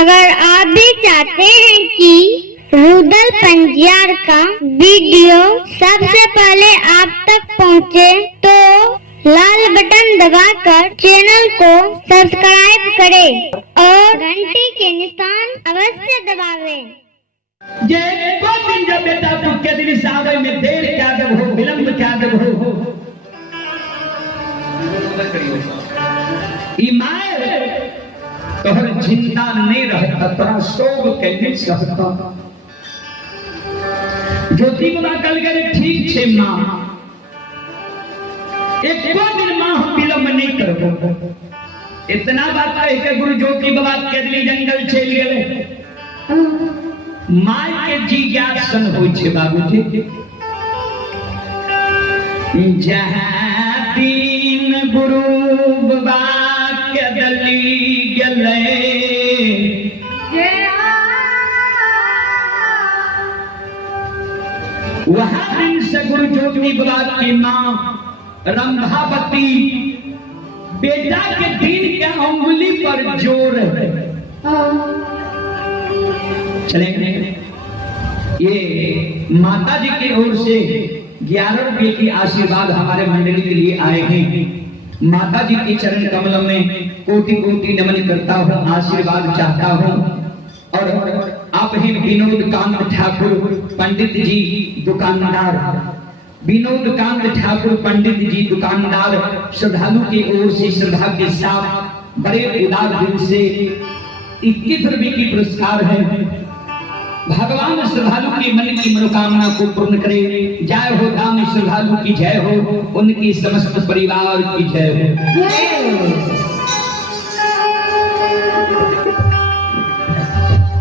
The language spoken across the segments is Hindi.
अगर आप भी चाहते हैं कि रूदल पंजियार का वीडियो सबसे पहले आप तक पहुंचे, तो लाल बटन दबाकर चैनल को सब्सक्राइब करें और घंटी के निशान अवश्य दबावें। ये दिन जब बेटा तू के दिन सावे में देर क्या जब हो, विलंब क्या जब हो, ईमान तोहर चिंता नहीं रहता, तोरा शोक के नहीं सहता। ज्योति बाबा कल गए ठीक छे मां, एक दिन मां विलंब नहीं करबो। इतना बात कह के गुरु ज्योति बाबा केदली जंगल चल गए। माय के जिज्ञासन होय छे बाबूजी, जहाँ दिन गुरु बाबा केदली गले, वहां दिन से गुरु ज्योति बाबा की मां रंभावती बेटा के दिन के अंगुली पर जोर चले। ये माता जी की ओर से 11 रुपये की आशीर्वाद हमारे मंडली के लिए आए हैं। माता जी के चरण कमल में कोटि कोटि नमन करता हूँ, आशीर्वाद चाहता हूँ। और आप हैं विनोद कांत ठाकुर पंडित जी दुकानदार, विनोद कांत ठाकुर पंडित जी दुकानदार श्रद्धालु की ओर से श्रद्धा के साथ बड़े उदार दिल से 21 रुपये की पुरस्कार है। भगवान श्रद्धालु के मन की मनोकामना को पूर्ण करे। जय हो दाम श्रद्धालु की जय हो, उनकी समस्त परिवार की जय हो।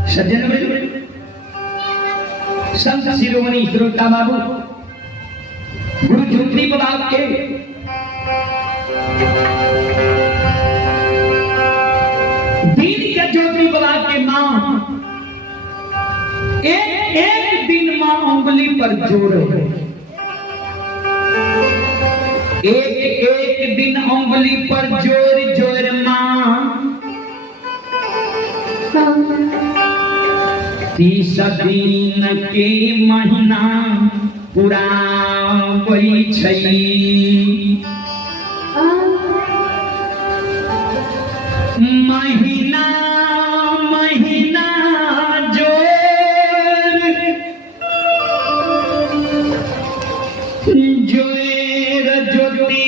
सज्जन संत शिरोमणि श्रोता बाबू गुरु ज्योति बाबा के दिन के ज्योति बाबा के मां एक दिन मां उंगली पर जोर, एक दिन उंगली पर जोर जोर मां 30 दिन के महीना पूरा होई छई, महीना महीना जोर जोर ज्योति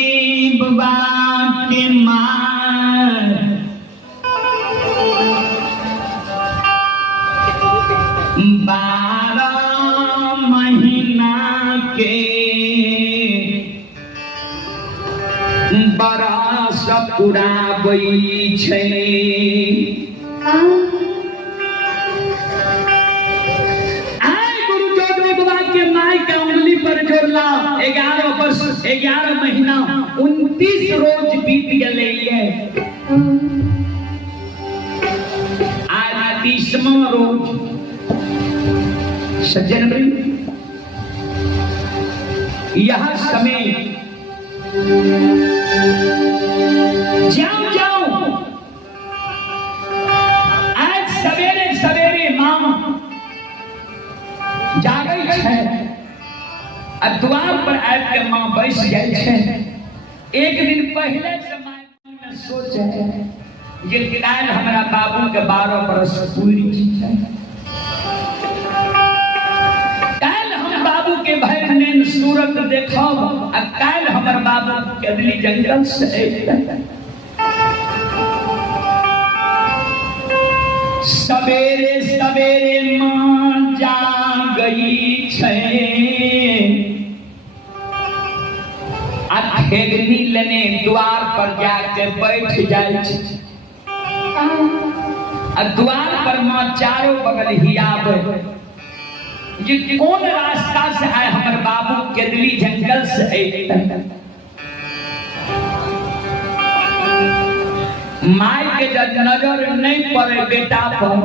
बाबा के मां 12 महीना के बरस पुराबै छै। गुरु ज्योति बाबा के माय के उंगली पर जोड़ला 11 वर्ष 11 महीना 29 रोज बीत गए। आज 30वां रोज सज्जन यह समय जाओ जाओ, आज सवेरे सवेरे मां जागई है, द्वार पर आके मां बैस गई है। एक दिन पहले से मां सोचे ये काल हमारा बाबू के 12 बरस पूरी है, के भय ने सूरत देखो, काल हमर बाबू केदली जंगल से सवेरे सवेरे मां जा गई छे, ठेगनी लेने द्वार पर जाके बैठ जाए छे। द्वार पर मां चारों बगल हियाबे, ये कौन रास्ता से आए हमारे बाबू केदली जंगल से। माय के जब नजर नहीं पड़े बेटा पर,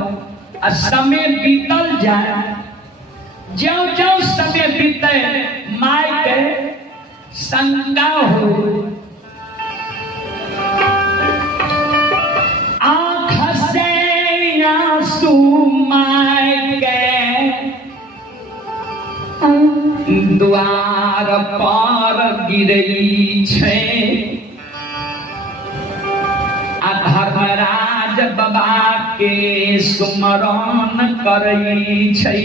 समय बीतल जाए, ज्यों ज्यों समय बीते माय के शंका हो, आंख से सुमाय के द्वार पर गिरई छै धर्मराज बाबा के सुमरण करई छै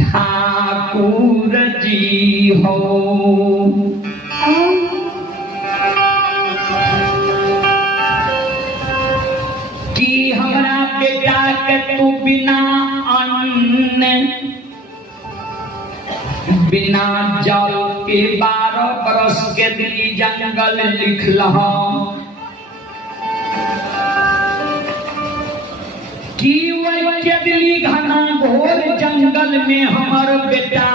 ठाकुर जी हो कि हमरा बेटा के तू बिना अन्न बिना जल के 12 बरस के दिली जंगल लिखलह कि वही के दिली घना घोर जंगल में हमर बेटा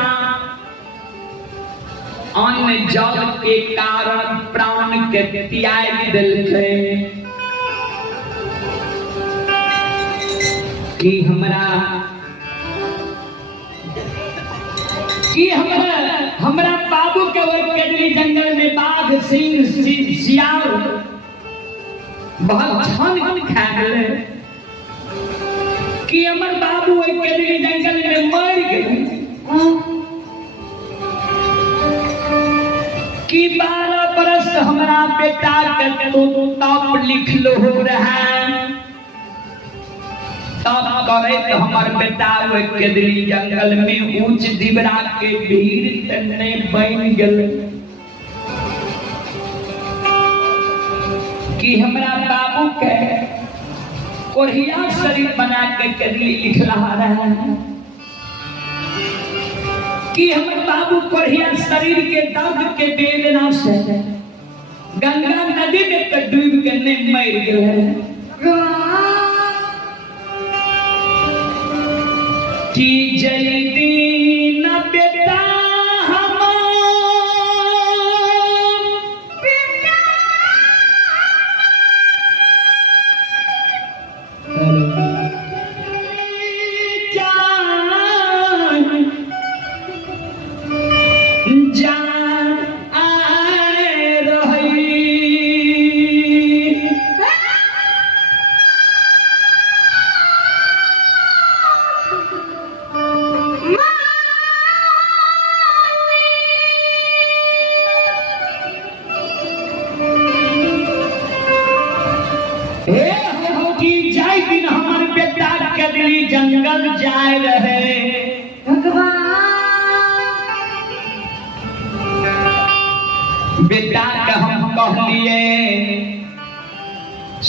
अन्न जल के कारण प्राण के त्याग दिलकै कि हमरा बाबू के वही केदली जंगल में बाघ सिंह सियार बहुत छन खा गेले कि हमर बाबू वही केदली जंगल में मर गेले कि 12 बरस हमरा बेटा के तो तप लिखलो हो रहा तब करे तो हमार बेटा वो केदली जंगल में ऊंच दिबरा के भीड़ तन्ने बन गेल कि हमरा बाबू के कोरिया शरीर बना के केदली लिखला रहा कि हमर बाबू कोरिया शरीर के दर्द के वेदना से गंगा नदी में डूब के ने मर गेल कि जय दीन बेटा जंगल जाए रहे बेटा के हम कहलिए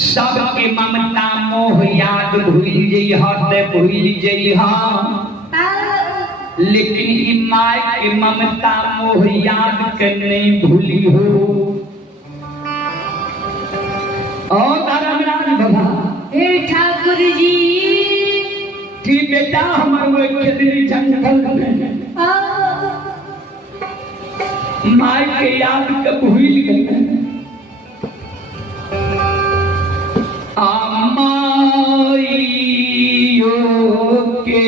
सबके ममता मोह याद भूल जइहा लेकिन ई माय के ममता मोह याद के नहीं भूली हो और धर्मराज बाबा हे ठाकुर जी कि बेटा हमार वो केदली जंगल में माय के याद के भूल गए माइयो के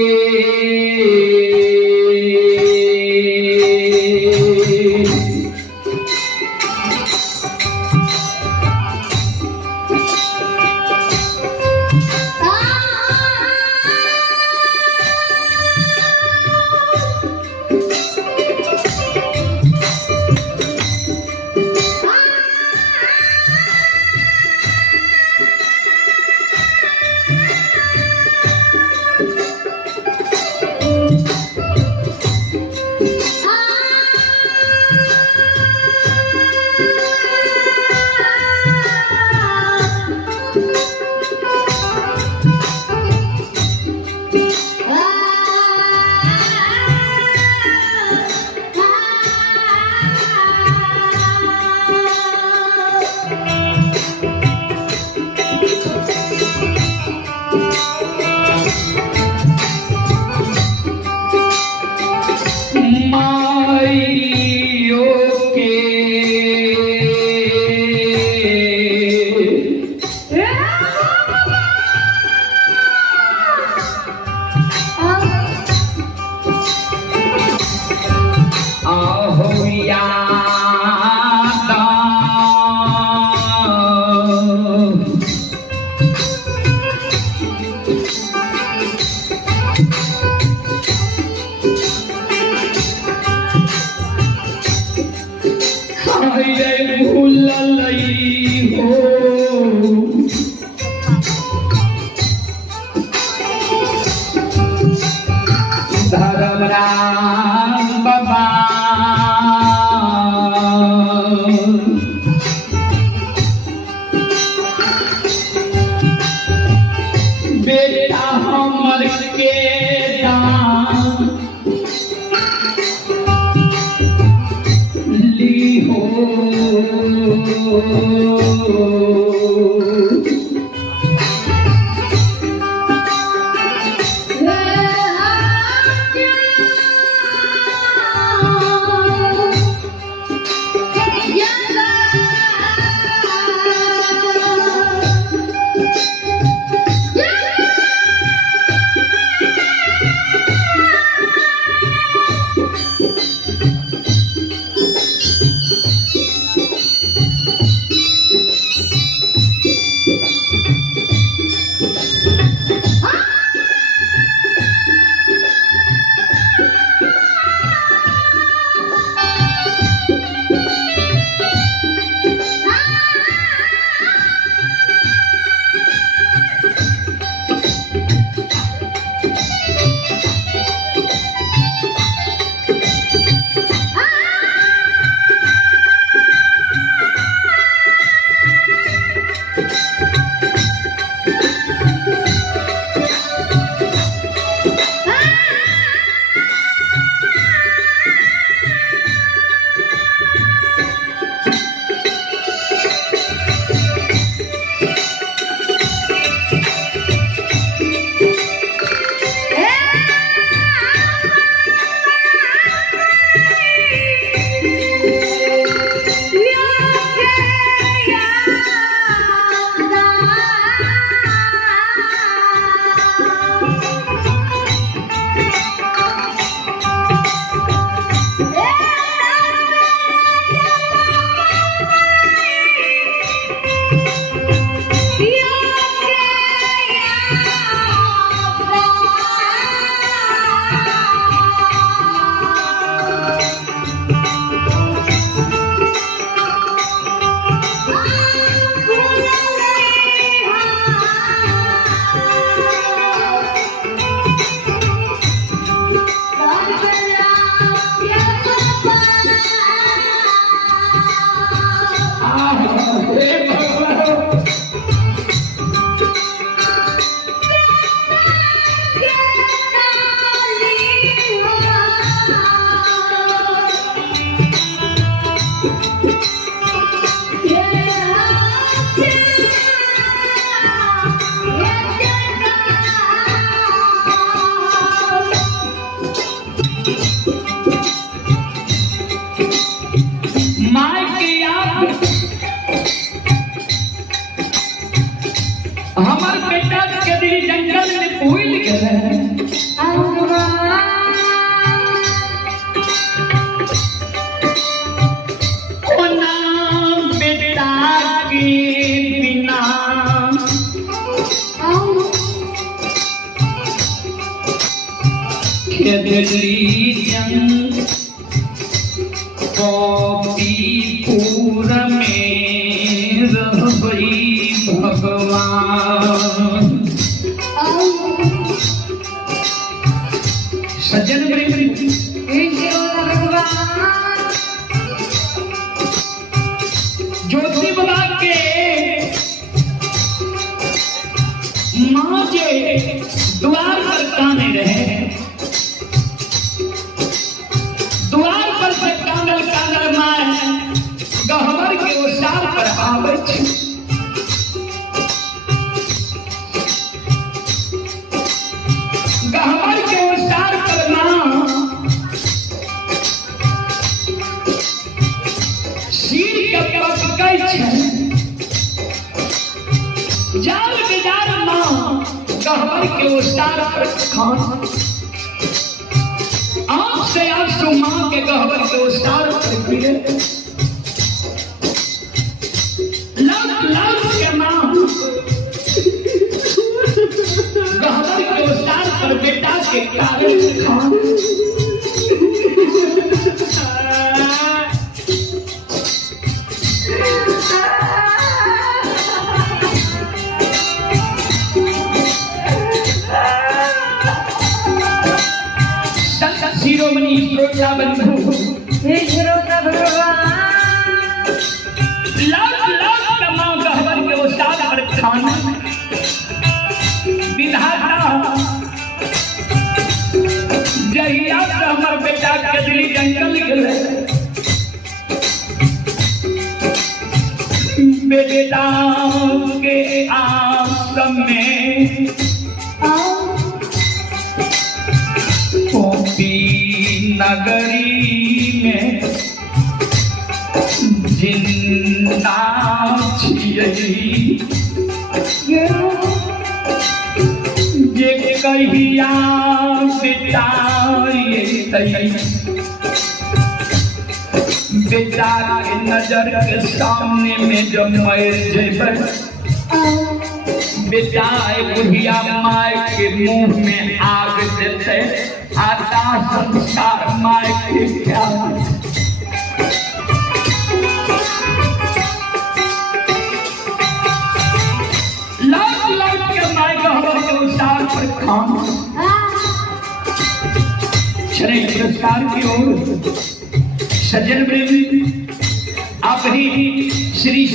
राम बाबा बेटा हमर के दान ली हो हमार बेटा के दिल जंगल में भूल गए कोना बेटा के बिना खेदली जंग गोपीपुर में रहबई भगवान सज्जन ज्योति बाबा के माँ के द्वार पर काने रहे द्वार पर से कानल कानल माय गहवर के ओसार पर आवे गहवर के ओसार पर मां शीर के पकड़ै छै जाल बेजार मां गहवर के ओसार पर खान आंख से आंसू मां के गहवर के ओसार पर गिरे लग लग के मां गहवर के ओसार पर बेटा के कारण खान शिरोमणि श्रोता बंधु हे श्रोता भगवान लाख लाख कमा गहवर के वो साथ पर खाना विधाता जहिया से हमर बेटा कजली जंगल गए बेटा के आश्रम में गोपी नगरी में जिंदा छियै जे कहिया बिताए बेटा के नजर के सामने में जब मर जेबै बेटा बुढ़िया माय के मुंह में आग देते आता संस्कार माय के क्या लाख लाख के माय गहवर के उसार पर खान चले पुरस्कार की ओर सज्जन प्रेमी आप ही श्री